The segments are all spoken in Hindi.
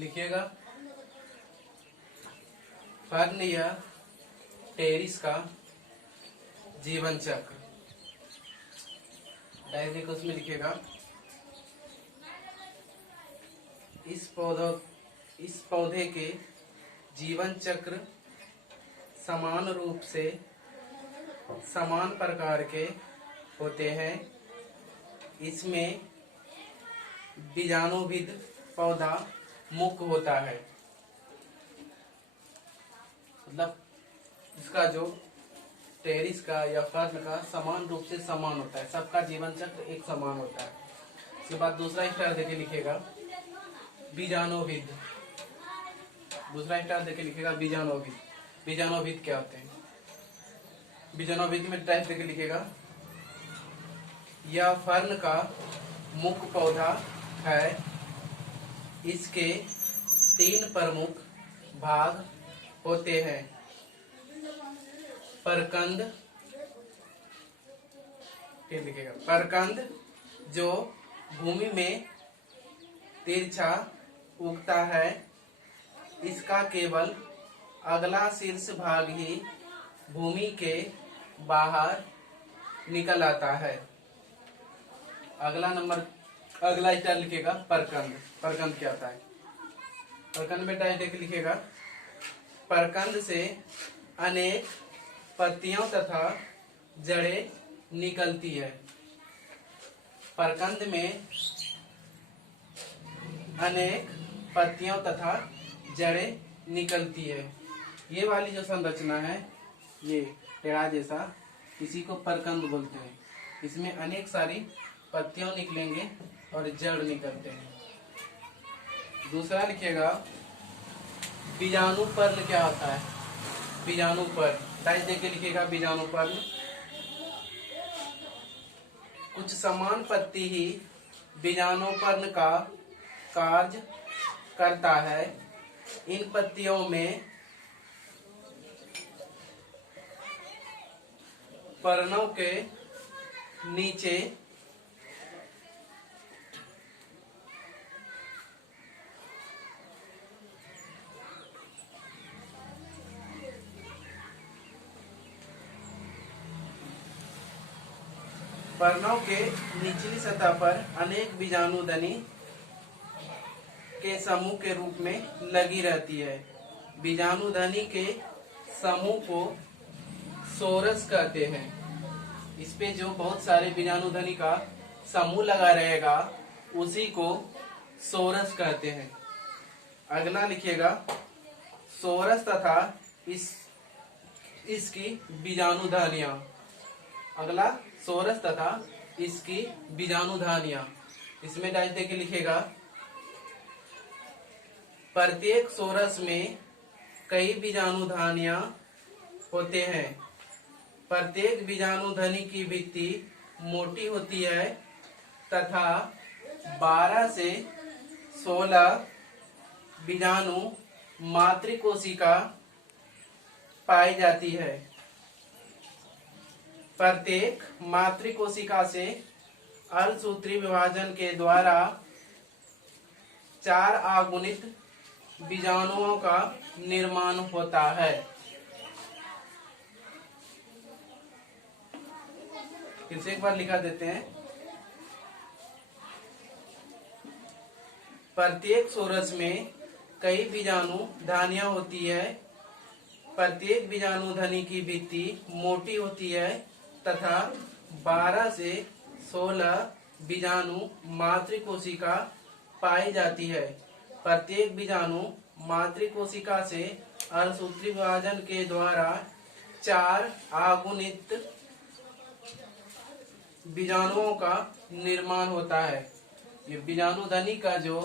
लिखिएगा फर्न या टेरिस का जीवन चक्र। डायरेक्ट उसमें लिखिएगा इस पौधे के जीवन चक्र समान रूप से समान प्रकार के होते हैं। इसमें बीजाणुविद पौधा मुक्त होता है। मतलब इसका जो टेरिस का या फर्न का समान रूप से समान होता है, सबका जीवन चक्र एक समान होता है। इसके बाद दूसरा स्टार देके लिखेगा बीजाणुविद। दूसरा स्टार देके लिखेगा बीजाणुविद। बीजाणुविद क्या होते हैं? बीजाणुविद में टाइप देके लिखेगा यह फर्न का मुख्य पौधा है। इसके 3 प्रमुख भाग होते हैं। परकंद, लिखेगा परकंद जो भूमि में तिरछा उगता है। इसका केवल अगला शीर्ष भाग ही भूमि के बाहर निकल आता है। अगला स्टार लिखेगा परकंद। परकंद क्या होता है? परकंद में डायरेक्ट लिखेगा परकंद से अनेक पत्तियां तथा जड़ें निकलती है। परकंद में अनेक पत्तियां तथा जड़ें निकलती है। ये वाली जो संरचना है, ये टेढ़ा जैसा, इसी को परकंद बोलते हैं। इसमें अनेक सारी पत्तियां निकलेंगे और जड़ निकलते हैं। दूसरा लिखिएगा बीजाणुपर्ल क्या होता है? बीजाणुपर्ल डाइस देके लिखिएगा बीजाणुपर्ल। कुछ समान पत्ती ही बीजाणुपर्ल का कार्य करता है। इन पत्तियों में पर्णों के नीचे पर्णों के निचली सतह पर अनेक बीजाणुधनी के समूह के रूप में लगी रहती है। बीजाणुधनी के समूह को सोरस कहते हैं। इस पे जो बहुत सारे बीजाणुधनी का समूह लगा रहेगा उसी को सोरस कहते हैं। अगला लिखिएगा सोरस तथा इसकी बीजाणुधनियां। अगला सोरस तथा इसकी बीजाणुधनियां। इसमें डाइस देके लिखेगा प्रत्येक सोरस में कई बीजाणुधनियां होते हैं। प्रत्येक बीजाणुधनी की भित्ति मोटी होती है तथा 12 से 16 बीजाणु मातृकोशिका पाई जाती है। प्रत्येक मातृकोशिका से अर्धसूत्री विभाजन के द्वारा 4 आगुनित बीजाणुओं का निर्माण होता है। फिर से एक बार लिखा देते हैं। प्रत्येक सोरस में कई बीजाणुधनियां होती है। प्रत्येक बीजाणुधनी की भित्ति मोटी होती है तथा 12 से 16 बीजाणु मातृकोशिका पाई जाती है। प्रत्येक बीजाणु मातृकोशिका से अर्धसूत्री विभाजन के द्वारा 4 आगुनित बीजाणुओं का निर्माण होता है। ये बीजाणुधनी का जो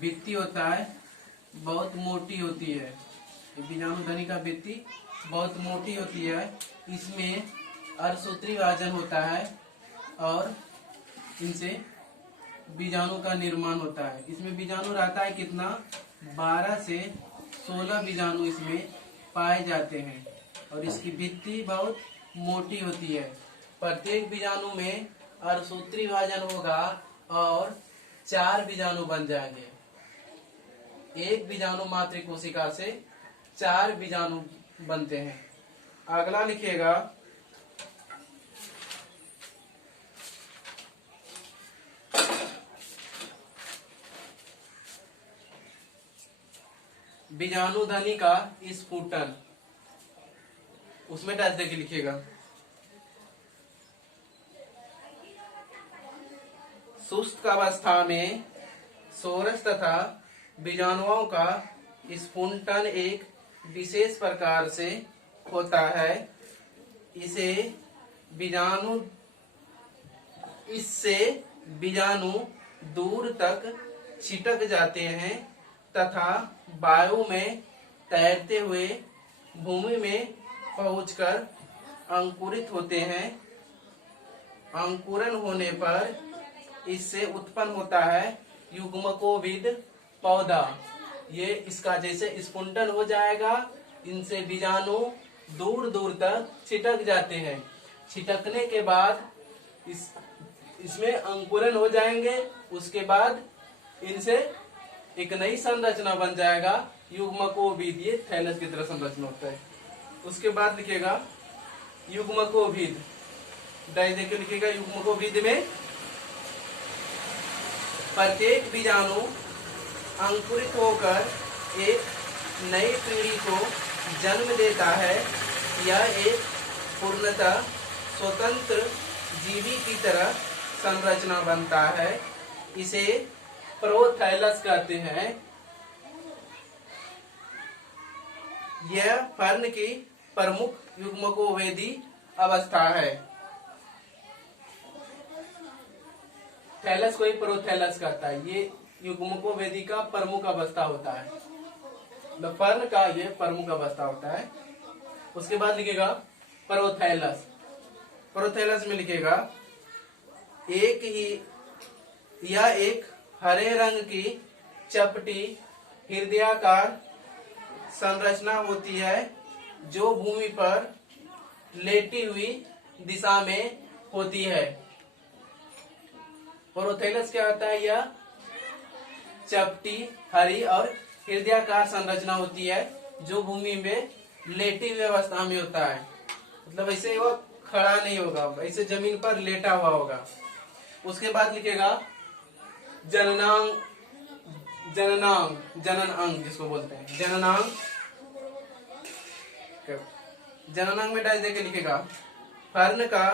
भित्ति होता है बहुत मोटी होती है। बीजाणुधनी का भित्ति बहुत मोटी होती है। इसमें अर्धसूत्री विभाजन होता है और इनसे बीजाणु का निर्माण होता है। इसमें बीजाणु रहता है कितना? 12 से 16 बीजाणु इसमें पाए जाते हैं और इसकी भित्ति बहुत मोटी होती है। प्रत्येक बीजाणु में अर्धसूत्री विभाजन होगा और 4 बीजाणु बन जाएंगे। एक बीजाणु मात्र कोशिका से 4 बीजाणु बनते हैं। अगला लिखिएगा बीजाणुधनी का स्फुटन, उसमें डैश देके लिखिएगा। शुष्क अवस्था में सोरस तथा बीजाणुओं का स्फुटन एक विशेष प्रकार से होता है। इससे बीजाणु दूर तक छिटक जाते हैं तथा वायु में तैरते हुए भूमि में पहुंचकर अंकुरित होते हैं। अंकुरन होने पर इससे उत्पन्न होता है युग्मकोविद पौधा। ये इसका जैसे स्फुटन हो जाएगा, इनसे बीजाणु दूर दूर तक छिटक जाते हैं। छिटकने के बाद इसमें अंकुरन हो जाएंगे। उसके बाद इनसे एक नई संरचना बन जाएगा युग्मकोविद। ये थैलस की तरह संरचना होता है। उसके बाद लिखेगा युग्मकोविद, डाई देके लिखेगा युग्मकोविद में प्रत्येक बीजाणु अंकुरित होकर एक नई पीढ़ी को जन्म देता है। यह एक पूर्णतः स्वतंत्र जीवी की तरह संरचना बनता है। इसे प्रोथैलस कहते हैं। यह फर्न की प्रमुख युग्मकोवेदी अवस्था है। थैलस को ही प्रोथैलस कहता है। ये युग्मकोवेदी का प्रमुख अवस्था होता है। फर्न का ये प्रमुख अवस्था होता है। उसके बाद लिखेगा प्रोथैलस। प्रोथैलस में लिखेगा यह एक हरे रंग की चपटी हृदयाकार संरचना होती है जो भूमि पर लेटी हुई दिशा में होती है। प्रोथैलस क्या होता है? यह चपटी हरी और हृदयाकार संरचना होती है जो भूमि में लेटी हुई अवस्था में होता है। मतलब ऐसे वो खड़ा नहीं होगा, ऐसे जमीन पर लेटा हुआ होगा। उसके बाद लिखेगा जननांग, जनन अंग जिसको बोलते हैं जननांग। जननांग में डाल देके लिखेगा फर्न का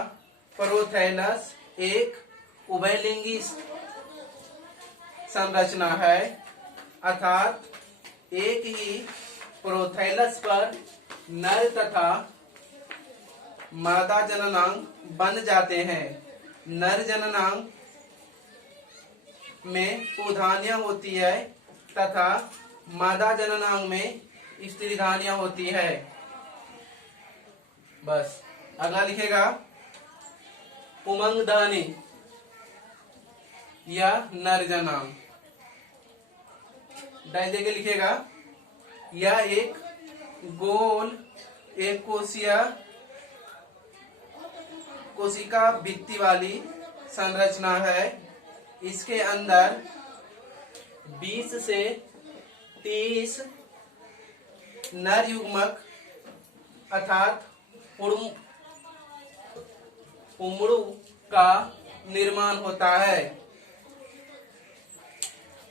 प्रोथैलस एक उभयलिंगी संरचना है, अर्थात एक ही प्रोथैलस पर नर तथा मादा जननांग बन जाते हैं। नर जननांग में पुधानियां होती है तथा मादा जननांग में स्त्रीधानियां होती है। बस अगला लिखेगा उमंगधानी या नर जननांग। डाल देके लिखेगा यह एक गोल एक कोशिका भित्ति वाली संरचना है। इसके अंदर 20 से 30 नर युग्मक अर्थात उमड़ू का निर्माण होता है।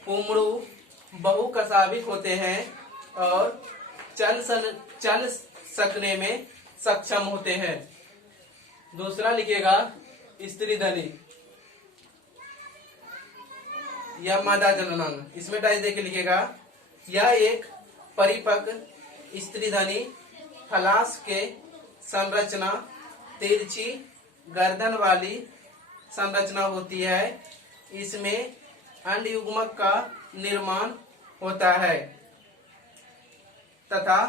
उमड़ू बहुकशाभिक होते हैं और चल सकने में सक्षम होते हैं। दूसरा लिखेगा स्त्रीधनी या मादा जननांग। इसमें डाइस देके लिखेगा यह एक परिपक्व स्त्रीधनी थलास के संरचना तिरछी गर्दन वाली संरचना होती है। इसमें अंड युग्मक का निर्माण होता है तथा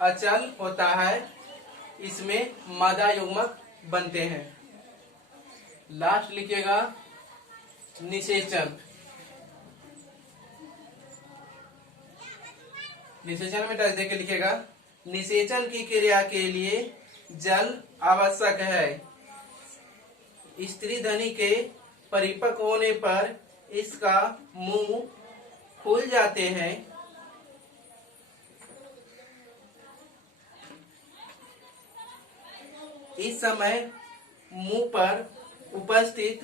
अचल होता है। इसमें मादा युग्मक बनते हैं। लास्ट लिखिएगा निषेचन। निषेचन में टच देके लिखेगा निषेचन की क्रिया के लिए जल आवश्यक है। स्त्रीधनी के परिपक्व होने पर इसका मुंह खुल जाते हैं इस समय मुंह पर उपस्थित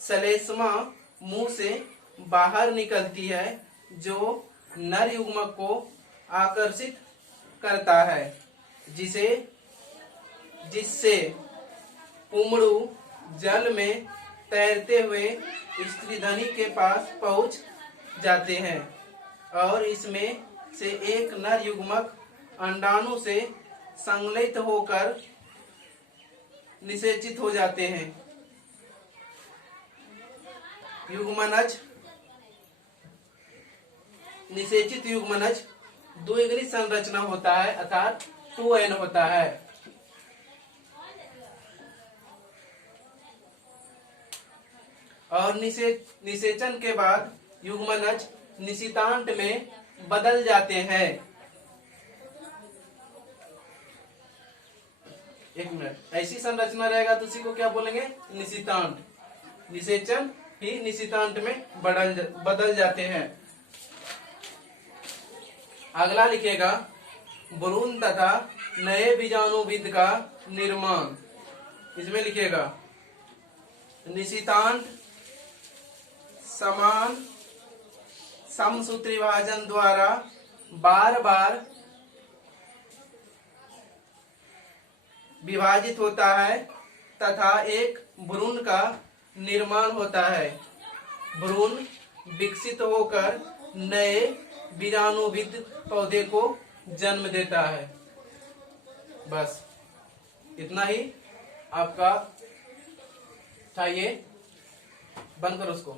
श्लेष्मा मुंह से बाहर निकलती है, जो नर युग्मक को आकर्षित करता है, जिससे पुमड़ू जल में तैरते हुए स्त्रीधनी के पास पहुंच जाते हैं और इसमें से एक नर युग्मक अंडाणु से संलयित होकर निषेचित हो जाते हैं। युग्मनज निषेचित युग्मनज द्विगुणी संरचना होता है, अर्थात 2n होता है। और निषेचन के बाद युग्मनज निशितांत में बदल जाते हैं। एक मिनट, ऐसी संरचना रहेगा तो उसी को क्या बोलेंगे? निशितांत। निषेचन ही निशितांत में बदल जाते हैं। अगला लिखेगा भ्रूण तथा नए बीजाणुविद का निर्माण। इसमें लिखेगा निशितांत समान समसूत्री विभाजन द्वारा बार बार विभाजित होता है तथा एक भ्रूण का निर्माण होता है। भ्रूण विकसित होकर नए बीजाणुविद पौधे को जन्म देता है। बस इतना ही आपका था। ये बंद करो उसको।